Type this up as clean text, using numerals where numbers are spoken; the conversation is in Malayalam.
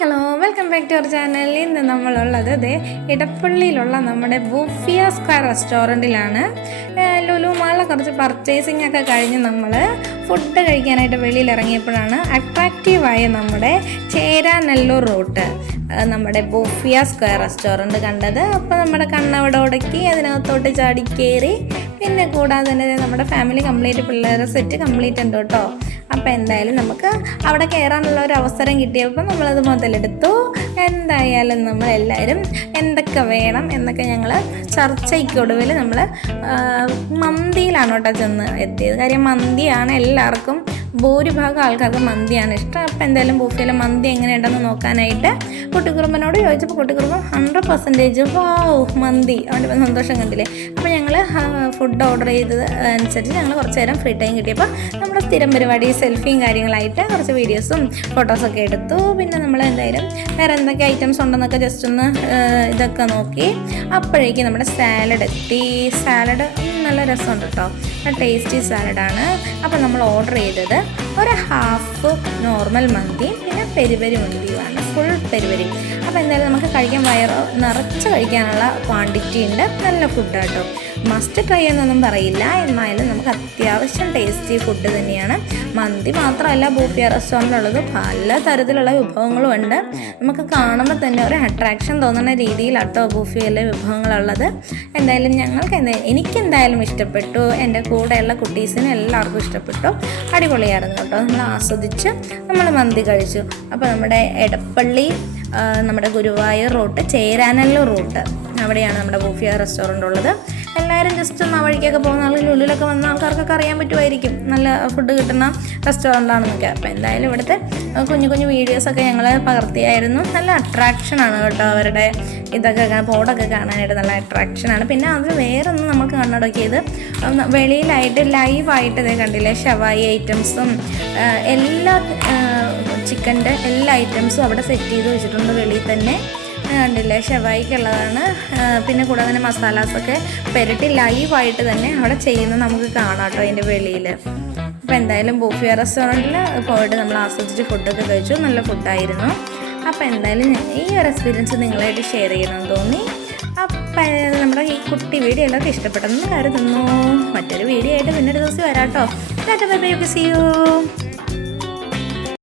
Hello welcome back to our channel. ഇന്ന് നമ്മളുള്ളത് ഇടപ്പള്ളിയിലുള്ള നമ്മുടെ ബൂഫിയ സ്ക്വയർ റെസ്റ്റോറൻറ്റിലാണ്. ലുലു മാളിൽ കുറച്ച് പർച്ചേസിംഗ് ഒക്കെ കഴിഞ്ഞ് നമ്മൾ ഫുഡ് കഴിക്കാനായിട്ട് വെളിയിൽ ഇറങ്ങിയപ്പോഴാണ് അട്രാക്റ്റീവായ നമ്മുടെ ചേരാനെല്ലൂർ റൂട്ട് നമ്മുടെ ബൂഫിയ സ്ക്വയർ റെസ്റ്റോറൻറ്റ് കണ്ടത്. അപ്പോൾ നമ്മുടെ കണ്ണവിടെ ഉടക്കി അതിനകത്തോട്ട് ചാടി കയറി. പിന്നെ കൂടാതെ തന്നെ നമ്മുടെ ഫാമിലി കംപ്ലീറ്റ്, പിള്ളേരെ സെറ്റ് കംപ്ലീറ്റ് ഉണ്ട് കേട്ടോ. അപ്പോൾ എന്തായാലും നമുക്ക് അവിടെ കയറാനുള്ള ഒരു അവസരം കിട്ടിയപ്പോൾ നമ്മളത് മുതലെടുത്തു. എന്തായാലും നമ്മളെല്ലാവരും എന്തൊക്കെ വേണം എന്നൊക്കെ ഞങ്ങൾ ചർച്ചയ്ക്കൊടുവിൽ നമ്മൾ മന്തിയിലാണ് കേട്ടോ ചെന്ന് എത്തിയത്. കാര്യം മന്തിയാണ് എല്ലാവർക്കും, ഭൂരിഭാഗം ആൾക്കാർക്ക് മന്തിയാണ് ഇഷ്ടം. അപ്പോൾ എന്തായാലും ബൂഫിയിലെ മന്തി എങ്ങനെയുണ്ടെന്ന് നോക്കാനായിട്ട് കുട്ടിക്കുറുമ്പനോട് ചോദിച്ചപ്പോൾ കുട്ടിക്കുറുമ്പൻ 100% വാവ് മന്തി, അവൻ്റെ സന്തോഷം കണ്ടില്ലേ. അപ്പോൾ ഞങ്ങൾ ഫുഡ് ഓർഡർ ചെയ്തത് അനുസരിച്ച് ഞങ്ങൾ കുറച്ച് നേരം ഫ്രീ ടൈം കിട്ടിയപ്പോൾ നമ്മുടെ സ്ഥിരം പരിപാടി സെൽഫിയും കാര്യങ്ങളായിട്ട് കുറച്ച് വീഡിയോസും ഫോട്ടോസൊക്കെ എടുത്തു. പിന്നെ നമ്മൾ എന്തായാലും വേറെ എന്തൊക്കെ ഐറ്റംസ് ഉണ്ടെന്നൊക്കെ ജസ്റ്റ് ഒന്ന് ഇതൊക്കെ നോക്കി. അപ്പോഴേക്കും നമ്മുടെ സാലഡ് എത്തി. സാലഡ് നല്ല രസമുണ്ട് കേട്ടോ, ടേസ്റ്റി സാലഡാണ്. അപ്പോൾ നമ്മൾ ഓർഡർ ചെയ്തത് ഒരു ഹാഫ് നോർമൽ മന്തിയും പിന്നെ പെരിപെരി മന്തിയുമാണ്, ഫുൾ പെരിപെരി. അപ്പോൾ എന്തായാലും നമുക്ക് കഴിക്കാൻ നിറച്ച് കഴിക്കാനുള്ള ക്വാണ്ടിറ്റി ഉണ്ട്. നല്ല ഫുഡ് കേട്ടോ, മസ്റ്റ് ട്രൈ എന്നൊന്നും പറയില്ല. എന്നാലും നമുക്ക് അത്യാവശ്യം ടേസ്റ്റി ഫുഡ് തന്നെയാണ്. മന്തി മാത്രമല്ല ബൂഫിയ റെസ്റ്റോറൻറ്റിലുള്ളത് പല തരത്തിലുള്ള വിഭവങ്ങളും ഉണ്ട്. നമുക്ക് കാണുമ്പോൾ തന്നെ ഒരു അട്രാക്ഷൻ തോന്നുന്ന രീതിയിലാട്ടോ ബൂഫിയയിലെ വിഭവങ്ങളുള്ളത്. എന്തായാലും എനിക്കെന്തായാലും ഇഷ്ടപ്പെട്ടു, എൻ്റെ കൂടെയുള്ള കുട്ടീസിനും എല്ലാവർക്കും ഇഷ്ടപ്പെട്ടു. അടിപൊളിയായിരുന്നു കേട്ടോ, നമ്മൾ ആസ്വദിച്ച് നമ്മൾ മന്തി കഴിച്ചു. അപ്പോൾ നമ്മുടെ എടപ്പള്ളി, നമ്മുടെ ഗുരുവായൂർ റൂട്ട്, ചേരാനെല്ലൂർ റൂട്ട്, അവിടെയാണ് നമ്മുടെ ബൂഫിയ റെസ്റ്റോറൻ്റ് ഉള്ളത്. എല്ലാവരും ജസ്റ്റ് ഒന്ന് ആ വഴിക്കൊക്കെ പോകുന്ന ആളുകൾ, ലുലുവിലൊക്കെ വന്ന ആൾക്കാർക്കൊക്കെ അറിയാൻ പറ്റുമായിരിക്കും നല്ല ഫുഡ് കിട്ടുന്ന റെസ്റ്റോറൻ്റാണെന്നൊക്കെ. അപ്പോൾ എന്തായാലും ഇവിടുത്തെ കുഞ്ഞു കുഞ്ഞു വീഡിയോസൊക്കെ ഞങ്ങൾ പകർത്തിയായിരുന്നു. നല്ല അട്രാക്ഷനാണ് കേട്ടോ, അവരുടെ ഇതൊക്കെ ബോർഡൊക്കെ കാണാനായിട്ട് നല്ല അട്രാക്ഷനാണ്. പിന്നെ അത് വേറൊന്നും നമുക്ക് കണ്ണടക്കിയത് വെളിയിലായിട്ട് ലൈവായിട്ട് ഇതേ കണ്ടില്ലേ, ഷവായി ഐറ്റംസും എല്ലാ ചിക്കൻ്റെ എല്ലാ ഐറ്റംസും അവിടെ സെറ്റ് ചെയ്ത് വെച്ചിട്ടുണ്ട് വെളിയിൽ തന്നെ. കണ്ടില്ലേ, ഷവായിക്കുള്ളതാണ്. പിന്നെ കൂടാതെ തന്നെ മസാലാസൊക്കെ പെരട്ടി ലൈവായിട്ട് തന്നെ അവിടെ ചെയ്യുന്നത് നമുക്ക് കാണാം കേട്ടോ അതിൻ്റെ വെളിയിൽ. അപ്പോൾ എന്തായാലും ബൂഫിയ റെസ്റ്റോറൻറ്റിൽ പോയിട്ട് നമ്മൾ ആസ്വദിച്ച് ഫുഡൊക്കെ കഴിച്ചു. നല്ല ഫുഡായിരുന്നു. അപ്പോൾ എന്തായാലും ഈ ഒരു എക്സ്പീരിയൻസ് നിങ്ങളായിട്ട് ഷെയർ ചെയ്യണമെന്ന് തോന്നി. അപ്പം നമ്മുടെ ഈ കുട്ടി വീഡിയോ എല്ലാവർക്കും ഇഷ്ടപ്പെട്ടെന്ന് കരുതുന്നു. മറ്റൊരു വീഡിയോ ആയിട്ട് പിന്നൊരു ദിവസം വരാം കേട്ടോ. Tata bye bye, see U.